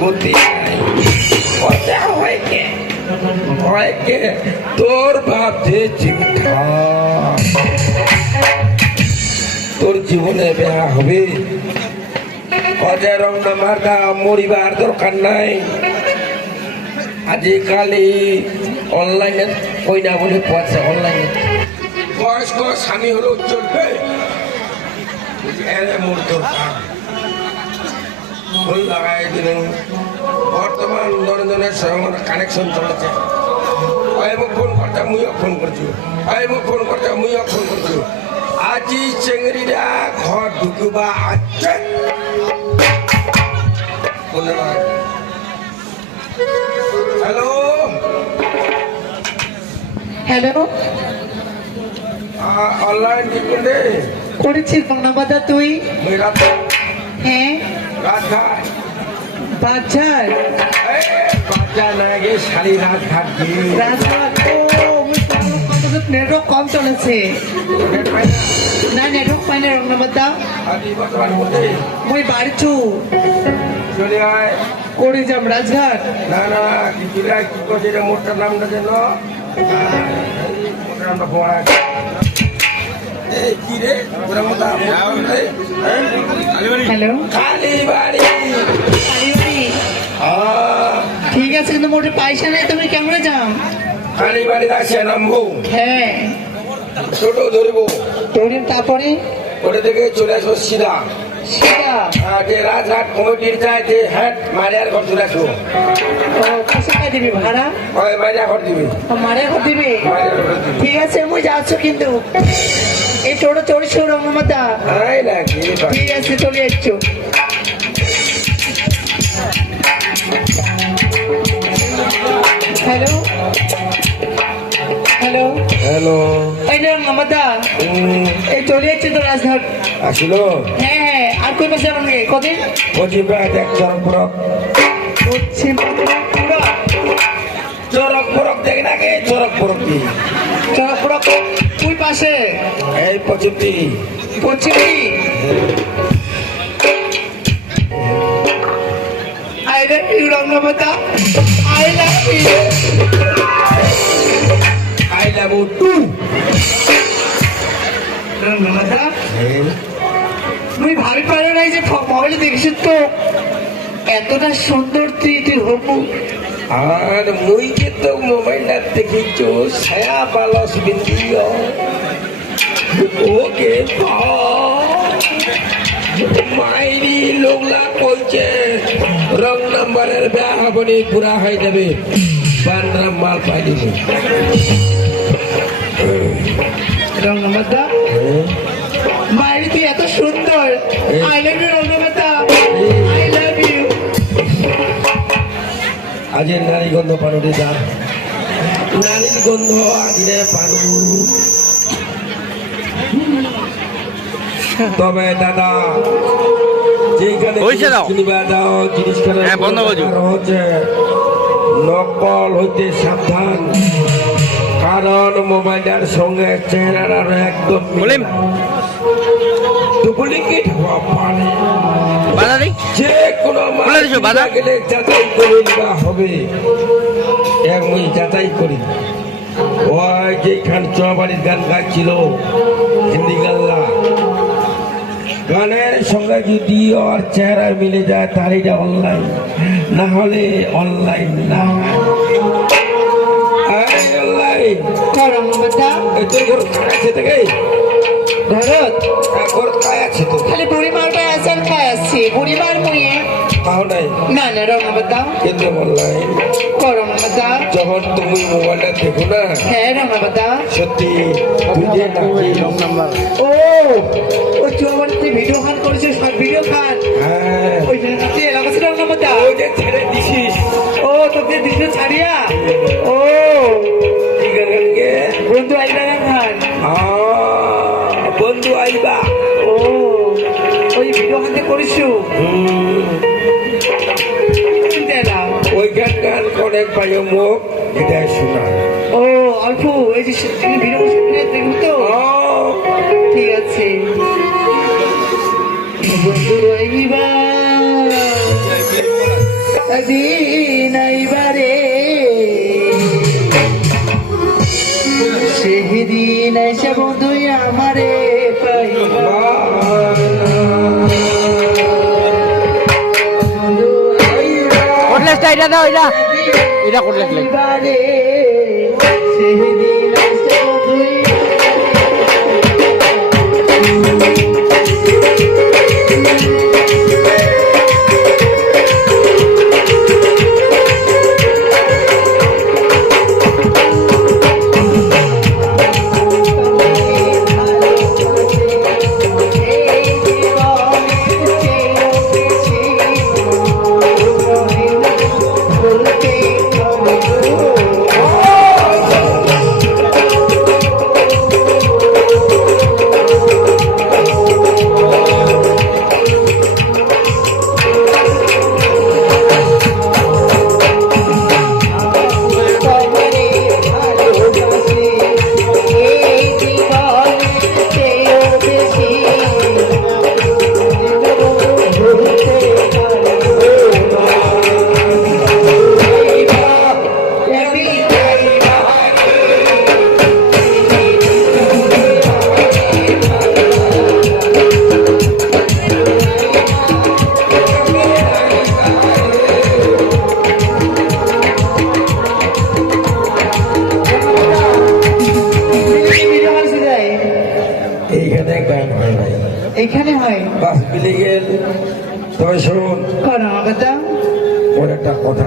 গতি তোর বাপ যে চিন্তা। তোর জীবনে বেহা হবে। অজয় রং নামারটা মরিবার দরকার নাই। আজিকালি অনলাইনে কইনা বলে পাচ্ছে অনলাইনে। বয়স্ক স্বামী হলেও চলবে। দরকার। ফুল লাগাই দিল বর্তমান জনের সঙ্গে কানেকশন চলেছে। মোক ফোন করতে মুইও ফোন করছি। মোক ফোন করতে মুইও ফোন করছি। আজি চেংড়িরা ঘর ঢুকিবা আছে হ্যালো? হ্যালো? অনলাইন করেছিস বাংলাবাদা তুই। মুই রাত হ্যাঁ। রাজঘাট। বাজার। বাচ্চা না গে শাড়ি রাজঘাট দিয়ে ও নেটওয়ার্ক কম চলেছে। না। নেটওয়ার্ক পাই না চলে আয়। করে যাম রাজঘাট। না না কি করছে রে মোটর নামটা যেন? মোটর নামটা হ্যালো। ঠিক আছে কিন্তু মোটে পয়সা নেই তুমি কেমন যাম খালি বাড়ি আসে নামবো। হ্যাঁ। টোটো ধরবো। ধরিম তারপরে? ওটা থেকে চলে আসব সিধা। সেটা আহ, যে রাজহাট কমিটির যায় যে হ্যাট মারিয়ার ঘর চলে আসব। দিবি ভাড়া? ওই মারিয়া ঘর দিবি। মারিয়া ঘর দিবি? ঠিক আছে মুই যাচ্ছ কিন্তু। এই টোটো কি বাড়ি। ঠিক আছে চলে যাচ্ছ। হ্যালো হ্যালো হ্যালো এই যে মামাদা এই চলে যাচ্ছে তো রাজঘাট আসলো? হ্যাঁ হ্যাঁ আর কই পাশে আমাকে কদিন? পঁচিশ ব্যাট এক চরক ফরক পশ্চিম পুরো চরক ফরক দেখে না গে চরক ফরক দি চলো পুরো তুই পাশে। এই পঁচিশ দি Rangamata I love you I love you too তুই ভাবি পারো নাই যে মোবাইলে দেখিস তো। এতটা সুন্দর তুই তুই হবু। আর মুই যে তো মোবাইলটা দেখিছ ছায়া বালস বিন্দিও। ওকে মাইরি রং নাম্বারের বেয়া হবনি পুরা হয়ে যাবে। বান্দ্রা মাল পাই দিবে। রঙ্গমাতা মায়ের তুই এত সুন্দর। I love you Rangamata I love you আজি নারী গন্ধ পানুটি যা। নারীর গন্ধ আজিরে পানু তবে দাদা হ্যাঁ, বন্ধ করছ। নকল হইতে সাবধান কারণ মোবাইলটার সঙ্গে চেহারার একদম? ডুপ্লিকেট হওয়া পারে। যে কোনো বাধা? গেলে যাচাই করে নেওয়া হবে। মুই যাচাই করি। ওই যেখান চৌবাড়ির গান গাইছিল হিন্দি গাল্লা গানের সঙ্গে যদি ওর চেহারা মিলে যায় তাহলে এটা অনলাইন না হলে অনলাইন না। তোর আছে খায় আছে তো। খালি বুড়ি খাই আসছি বুড়ি মুয়ে। নাই। না না রঙ্গমাতা কিন্তু অনলাইন রঙ্গমাতা যখন তুমি মোবাইলটা দেখো না হ্যাঁ রঙ্গমাতা সত্যি তুই যে নাম্বার ও ও চৌবাড়িতে ভিডিও কল করেছে গান অনেক পাই মুখ। এটা শোনা ও অল্প এই যে তুমি ভিডিও শুনে দেখো তো? ঠিক আছে। বন্ধু রইবা দিন এইবারে। সেদিন এসে বন্ধু আমারে পাইবা বন্ধু আইবা কোটলেসটা এটা দাও তবে শোন রণবাতা ওর একটা কথা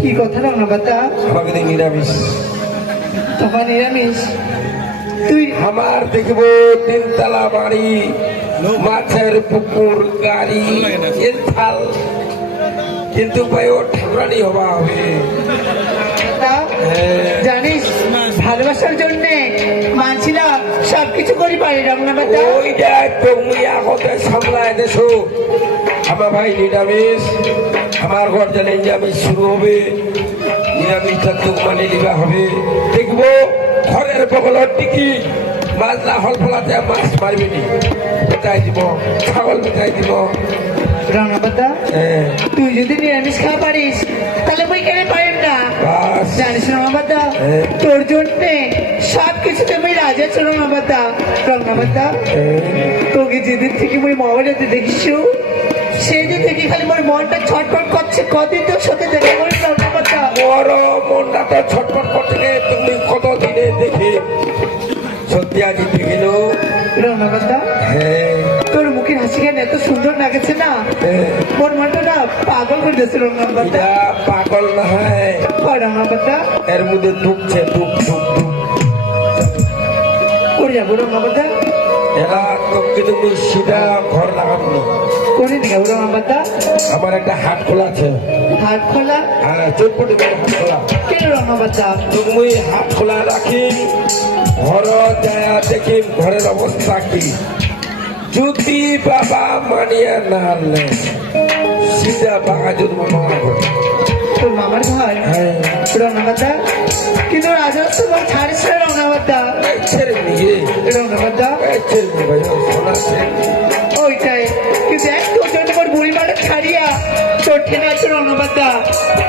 কি কথা রণবাতা আমাকে দিয়ে নিরামিষ। তোমার নিরামিষ? তুই আমার দেখব তিনতলা বাড়ি মাছের পুকুর গাড়ি এর থাল। কিন্তু ভাই ও ঠাকুরানি হবা। হবে হ্যাঁ। জানিস ভালোবাসার জন্য মানছিলা সবকিছু করি পারি রণবাতা ওইটা তুমি আগতে সামলায় দেশো। আমার ভাই নিরামিষ আমার ঘর জানে নিরামিষ শুরু হবে। নিরামিষটা তো মানে নিবা হবে। দেখব ঘরের বগলের টিকি মাছ না হল ফলাতে মাছ মারবি নি। বেটাই দিব ছাগল বেটাই দিব। রণবাতা হ্যাঁ। তুই যদি নিরামিষ খাওয়া পারিস তাহলে বই কেন পারেন না? জানিস রণবাতা হ্যাঁ। তোর জন্য সব কিছু তুমি রাজা ছিল রণবাতা রণবাতা হ্যাঁ। তোকে যেদিন থেকে মই মোবাইলেতে দেখিস সেদিন থেকে খালি মোর মনটা ছটফট করছে কদিন তোর সাথে দেখা করে রণবাতা বড় মনটা তো ছটফট গেলে তুমি কত দিনে দেখে সত্যি আজ দেখিল রণবাতা হ্যাঁ। তোর মুখের হাসি কেন এত সুন্দর লাগেছে না? হ্যাঁ। মোর মনটা না পাগল করে দিয়েছে রণবাতা পাগল না হয়। রণবাতা এর মধ্যে ঢুকছে ঢুক ঢুক ঢুক। করে যাব রণবাতা এরা তো কিন্তু মুই সিধা ঘর লাগাবো না করে দিকে রণবাতা আমার একটা হাট খোলা আছে। হাত খোলা? আর মেরে হাট খোলা। কেন রণবাতা তো মুই হাট খোলা রাখি। ঘর যায় দেখি ঘরের অবস্থা কি। যদি বাবা মানিয়া না আনলে সিধা বাঘা যদি মামা তোর মামার ঘর? হ্যাঁ। কিন্তু ছাড়িস না রণবাতা এই ছেড়ে নিয়ে রণবাতা এই ছেড়ে নিয়ে ভাই সোনা দেখ তোর জন্য আমার বুড়ি মারা ছাড়িয়া তোর ঠেনে আছে রণবাতা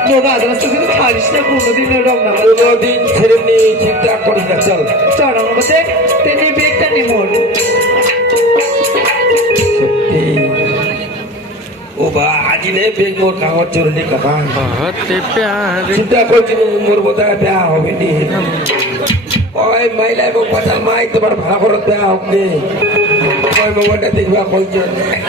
নো রাজস্ব কিন্তু ছাড়িস না কোনোদিন রণবাতা কোনোদিন ছেড়ে নিয়ে চিন্তা করি না চল। চল রণবাতে তেনে বেগটা নিমোর বা আজি নে বেগ মোর কাগজ চুরলি কাকা বহুত প্যারে। চিন্তা করছি মোর বোধহয় বেয়া হবে নি। ওই মাইলা এবং পাতাল মাই তোমার ভাড়া হোক নি। ওই মোবাইলটা দেখবা প্রেম